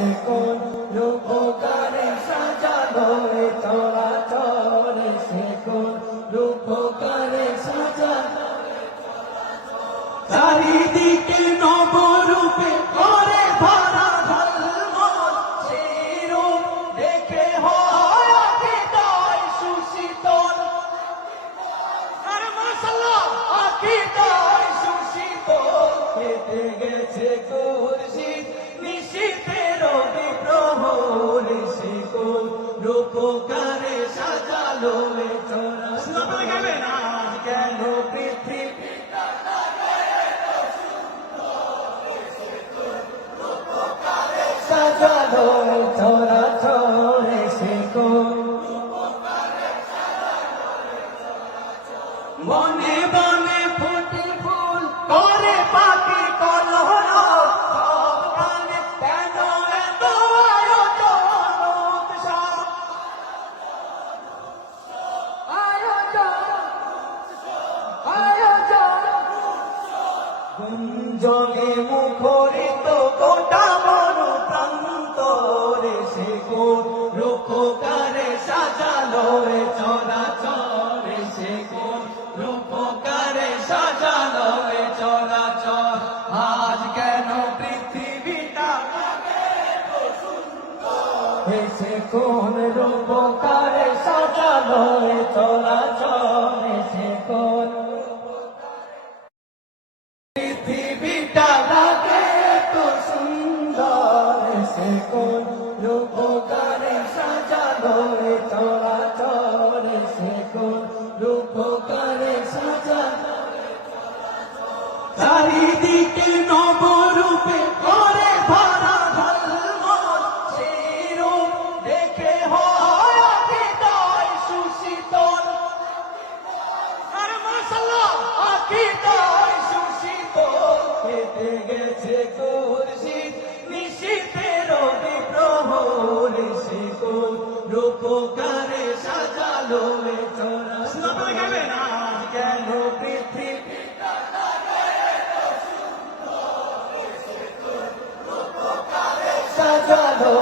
সে কোন রূপকারে সাজালো এ চরাচর সে কোন রূপকারে সাজালো চারিদিকে নবরূপে করে ভরা ঝলমল সেই রূপ দেখে হয় হৃদয় সুশীতল আর মাশাআল্লাহ হৃদয় সুশীতল কেটে গেছে খুরশিদ নিশীথের বিপ্রহর সে কোন রূপকারে সাজালো এ চরাচর কেন পৃথিবী সাজালো চরাচর সে কোন বনে বনে ফুটে ফুল করে পাখি কলরব সবখানে কেন এত আয়োজন উৎসব আয়োজন গুঞ্জনে মুখরিত গোটা বড় প্রান্তরে সে কোন রূপকারে সাজালো এ চরাচর সে কোন রূপকারে সাজালো এ চরাচর আজ কেন পৃথিবীটা সে কোন রূপকারে সাজালো এ চরাচর সে কোন পৃথিবীটা লাগে তো সুন্দর সে কোন রূপকারে সাজালো এ চরাচর সে কোন রূপকারে সাজালো চারিদিকে নবরূপে করে ভরা ঝলমল সেই রূপ দেখে হয় হৃদয় সুশীতল আর মাশাআল্লাহ হৃদয় সুশীতল কেটে গেছে খুরশিদ নিশীথের বিপ্রহর সে কোন রূপকারে সাজালো এ চরাচর কেন পৃথিবী সাজালো